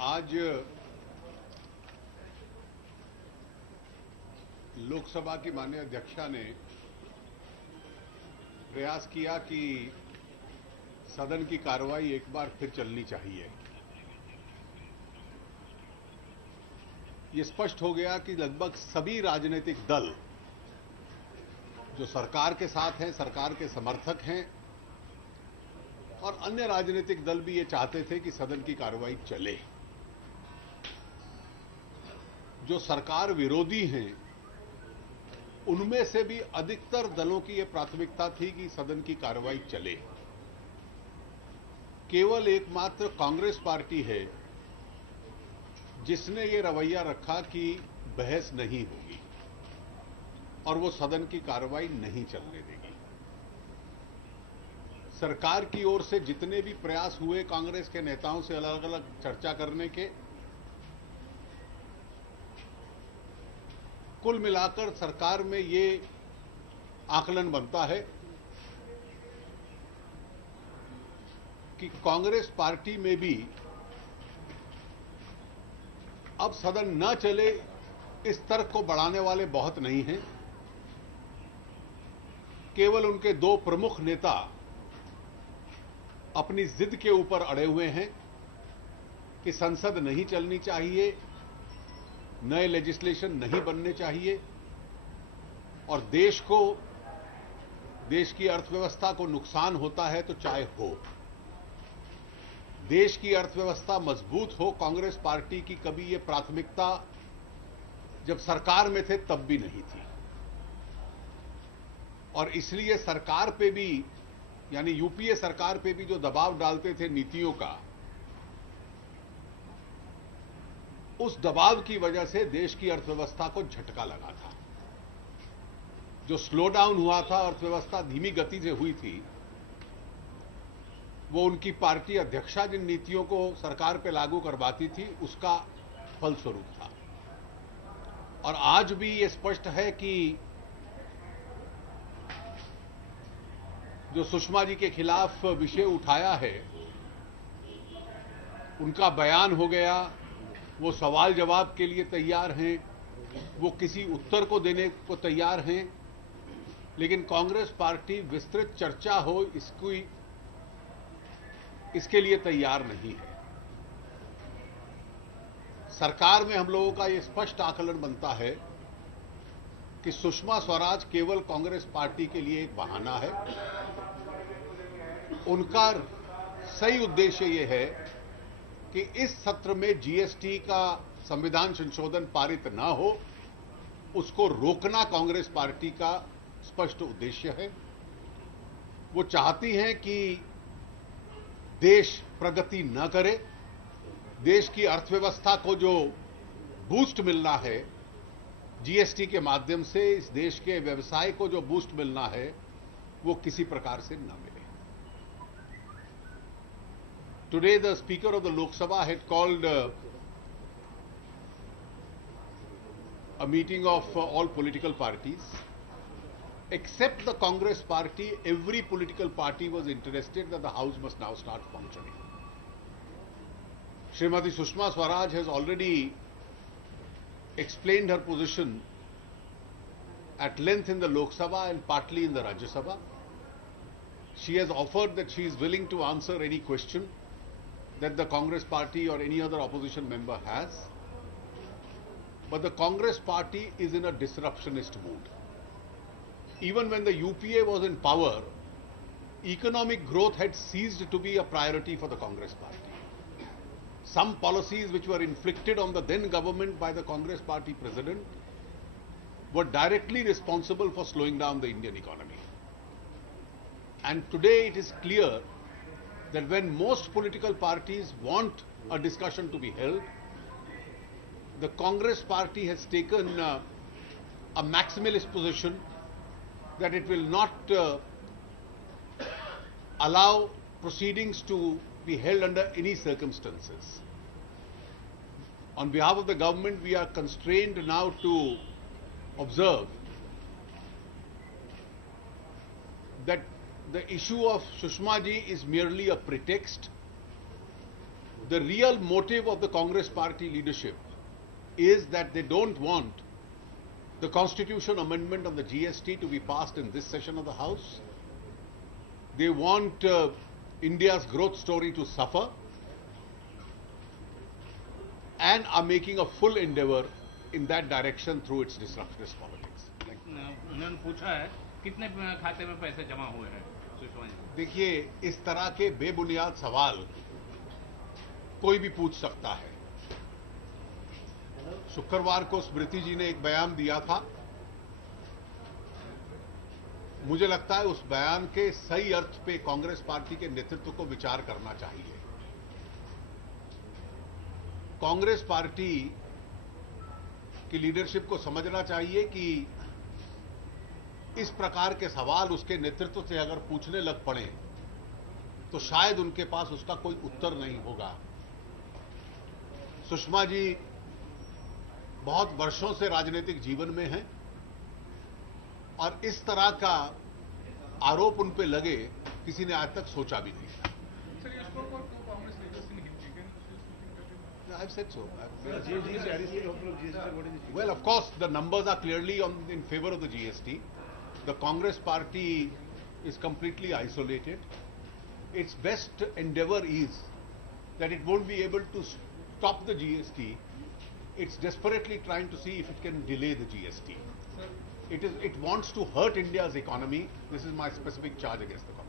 आज लोकसभा की माननीय अध्यक्षा ने प्रयास किया कि सदन की कार्रवाई एक बार फिर चलनी चाहिए। ये स्पष्ट हो गया कि लगभग सभी राजनीतिक दल जो सरकार के साथ हैं, सरकार के समर्थक हैं, और अन्य राजनीतिक दल भी ये चाहते थे कि सदन की कार्रवाई चले। जो सरकार विरोधी हैं, उनमें से भी अधिकतर दलों की यह प्राथमिकता थी कि सदन की कार्रवाई चले। केवल एकमात्र कांग्रेस पार्टी है जिसने ये रवैया रखा कि बहस नहीं होगी और वो सदन की कार्रवाई नहीं चलने देगी। सरकार की ओर से जितने भी प्रयास हुए कांग्रेस के नेताओं से अलग अलग चर्चा करने के, कुल मिलाकर सरकार में ये आकलन बनता है कि कांग्रेस पार्टी में भी अब सदन न चले इस तर्क को बढ़ाने वाले बहुत नहीं हैं। केवल उनके दो प्रमुख नेता अपनी जिद के ऊपर अड़े हुए हैं कि संसद नहीं चलनी चाहिए, नए लेजिस्लेशन नहीं बनने चाहिए और देश की अर्थव्यवस्था को नुकसान होता है तो चाहे हो। देश की अर्थव्यवस्था मजबूत हो, कांग्रेस पार्टी की कभी ये प्राथमिकता जब सरकार में थे तब भी नहीं थी। और इसलिए सरकार पे भी, यानी यूपीए सरकार पे भी जो दबाव डालते थे नीतियों का, उस दबाव की वजह से देश की अर्थव्यवस्था को झटका लगा था। जो स्लो डाउन हुआ था, अर्थव्यवस्था धीमी गति से हुई थी, वो उनकी पार्टी अध्यक्षा जिन नीतियों को सरकार पे लागू करवाती थी उसका फलस्वरूप था। और आज भी ये स्पष्ट है कि जो सुषमा जी के खिलाफ विषय उठाया है, उनका बयान हो गया, वो सवाल जवाब के लिए तैयार हैं, वो किसी उत्तर को देने को तैयार हैं, लेकिन कांग्रेस पार्टी विस्तृत चर्चा हो इसके लिए तैयार नहीं है। सरकार में हम लोगों का यह स्पष्ट आकलन बनता है कि सुषमा स्वराज केवल कांग्रेस पार्टी के लिए एक बहाना है। उनका सही उद्देश्य यह है कि इस सत्र में जीएसटी का संविधान संशोधन पारित न हो, उसको रोकना कांग्रेस पार्टी का स्पष्ट उद्देश्य है। वो चाहती हैं कि देश प्रगति न करे, देश की अर्थव्यवस्था को जो बूस्ट मिलना है जीएसटी के माध्यम से, इस देश के व्यवसाय को जो बूस्ट मिलना है वो किसी प्रकार से न मिले। Today, the Speaker of the Lok Sabha had called a meeting of all political parties. Except the Congress party, every political party was interested that the House must now start functioning. Srimati Sushma Swaraj has already explained her position at length in the Lok Sabha and partly in the Rajya Sabha. She has offered that she is willing to answer any question that the Congress party or any other opposition member has. But the Congress party is in a disruptionist mood. Even when the UPA was in power, economic growth had ceased to be a priority for the Congress party. Some policies which were inflicted on the then government by the Congress party president were directly responsible for slowing down the Indian economy. And today it is clear that when most political parties want a discussion to be held, the Congress party has taken a maximalist position that it will not allow proceedings to be held under any circumstances. On behalf of the government, we are constrained now to observe that the issue of Sushma ji is merely a pretext. the real motive of the Congress party leadership is that they don't want the constitution amendment on the GST to be passed in this session of the House. They want India's growth story to suffer and are making a full endeavor in that direction through its disruptionist politics. उन्होंने पूछा है कितने खाते में पैसे जमा हुए हैं सुषमा जी? देखिए, इस तरह के बेबुनियाद सवाल कोई भी पूछ सकता है। शुक्रवार को स्मृति जी ने एक बयान दिया था। मुझे लगता है उस बयान के सही अर्थ पे कांग्रेस पार्टी के नेतृत्व को विचार करना चाहिए। कांग्रेस पार्टी की लीडरशिप को समझना चाहिए कि इस प्रकार के सवाल उसके नेतृत्व से अगर पूछने लग पड़े तो शायद उनके पास उसका कोई उत्तर नहीं होगा। सुषमा जी बहुत वर्षों से राजनीतिक जीवन में हैं और इस तरह का आरोप उन पे लगे किसी ने आज तक सोचा भी नहीं था। I've said so. Well, of course, the numbers are clearly in favor of the GST. The Congress party is completely isolated. Its best endeavor is that it won't be able to stop the GST. It's desperately trying to see if it can delay the GST. It wants to hurt India's economy. This is my specific charge against the